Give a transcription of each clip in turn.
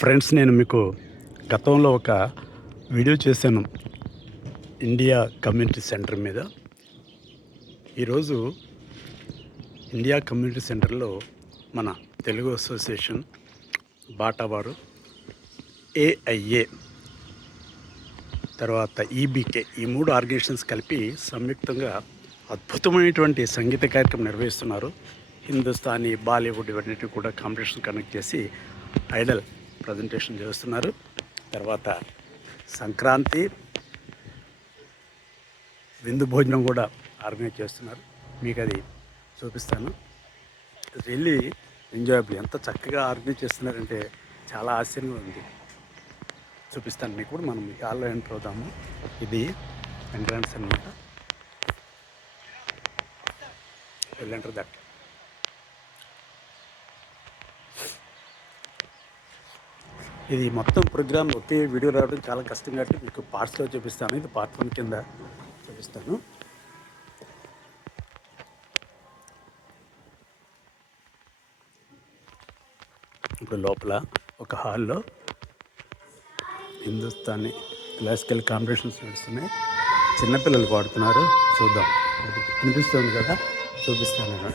Friends, నేను మీకు గతంలో ఒక వీడియో చేశాను ఇండియా కమ్యూనిటీ సెంటర్ మీద. ఈరోజు ఇండియా కమ్యూనిటీ సెంటర్లో మన తెలుగు అసోసియేషన్, బాటా వారు, ఏఐఏ, తర్వాత ఈబీకే, ఈ 3 ఆర్గనైజేషన్స్ కలిపి సంయుక్తంగా అద్భుతమైనటువంటి సంగీత కార్యక్రమం నిర్వహిస్తున్నారు. హిందుస్థానీ, బాలీవుడ్ ఇవన్నిటి కూడా కాంపిటీషన్ కండక్ట్ చేసి ఐడల్ ప్రజెంటేషన్ చేస్తున్నారు. తర్వాత సంక్రాంతి విందు భోజనం కూడా ఆర్గనైజ్ చేస్తున్నారు. మీకు అది చూపిస్తాను. Really enjoyable. ఎంత చక్కగా ఆర్గనైజ్ చేస్తున్నారంటే చాలా ఆశ్చర్యంగా ఉంది. చూపిస్తాను మీకు కూడా. మనం హాల్లో ఎంటర్ అవుతాము. ఇది ఎంట్రన్స్ అన్నమాట. Will enter that. ఇది మొత్తం ప్రోగ్రామ్ ఒకే వీడియో రావడం చాలా కష్టం కాబట్టి మీకు పార్ట్స్లో చూపిస్తాను. ఇది పార్ట్ 1 కింద చూపిస్తాను. ఇప్పుడు లోపల ఒక హాల్లో హిందుస్థానీ క్లాసికల్ కాంపిటీషన్స్ నడుస్తున్నాయి. చిన్నపిల్లలు పాడుతున్నారు. చూద్దాం. కనిపిస్తుంది కదా, చూపిస్తాను నేను.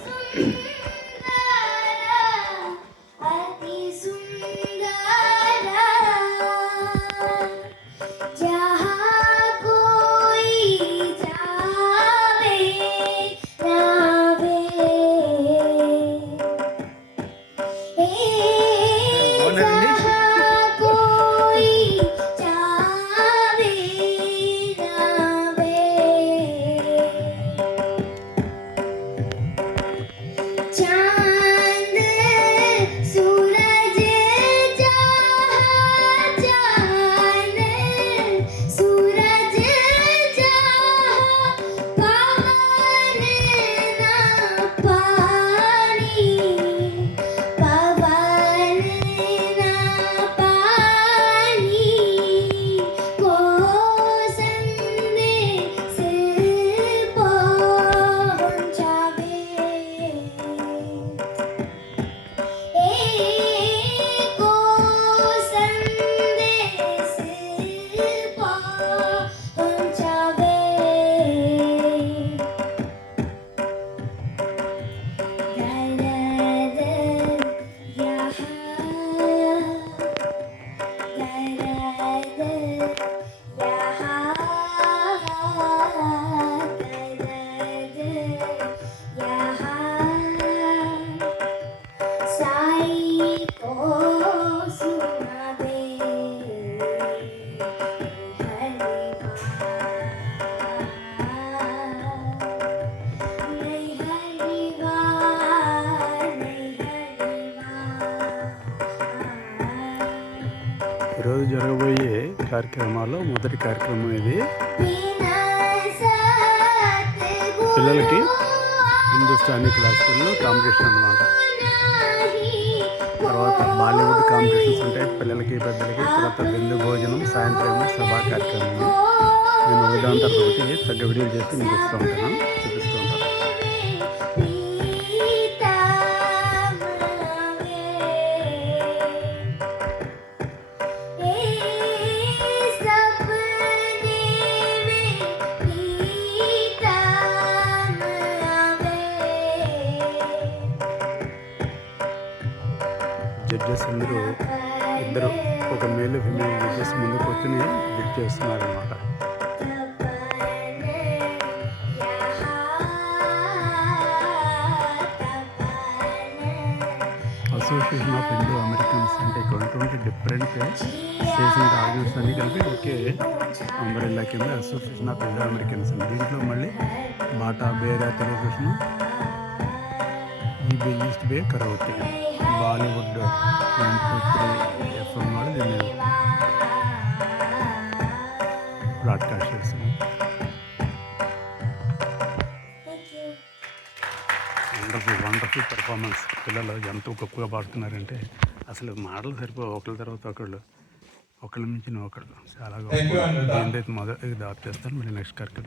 ఈరోజు జరగబోయే కార్యక్రమాల్లో మొదటి కార్యక్రమం ఇది. పిల్లలకి హిందుస్థానీ క్లాసికల్లో కాంపిటీషన్ అన్నమాట. తర్వాత బాలీవుడ్ కాంపిటీషన్స్ ఉంటాయి పిల్లలకి, పెద్దలకి. తర్వాత విందు భోజనం, సాయంత్రం సభా కార్యక్రమం. నేను ఒకదాని తర్వాత ఒకటి చక్కగా వీడియోలు చేసి మీకు ఇస్తూ ఉంటాను, చూపిస్తూ ఉంటాను. జడ్జెస్ ఇద్దరు ఒక మేల్ ఫిమేల్ జడ్జెస్ ముందు కూర్చొని జడ్జ్ చేస్తున్నారు అన్నమాట. అసోసియేషన్ ఆఫ్ ఇండో అమెరికన్స్ అంటే ఇక్కడ డిఫరెంట్ స్టేట్స్ అండ్ ఆర్గనైజేషన్ అన్ని కలిపి ఒకే అంబ్రెల్లా కింద అసోసియేషన్ ఆఫ్ ఇండో అమెరికన్స్. దీంట్లో మళ్ళీ Bata, Bera association, eBay, east బే కరౌటీ, బాలీవుడ్ 1, 2, 3 ఎఫ్ఎం వాళ్ళు దీన్ని బ్రాడ్కాస్ట్ చేస్తున్నాం. Wonderful performance. పిల్లలు ఎంత గొప్పగా పాడుతున్నారంటే అసలు మాటలు సరిపో, ఒకళ్ళ తర్వాత ఒకళ్ళు మించిన ఒకళ్ళు. చాలా గొప్ప. ఏంటైతే మొదటి దాప్ చేస్తాను. మళ్ళీ నెక్స్ట్ కార్యక్రమం.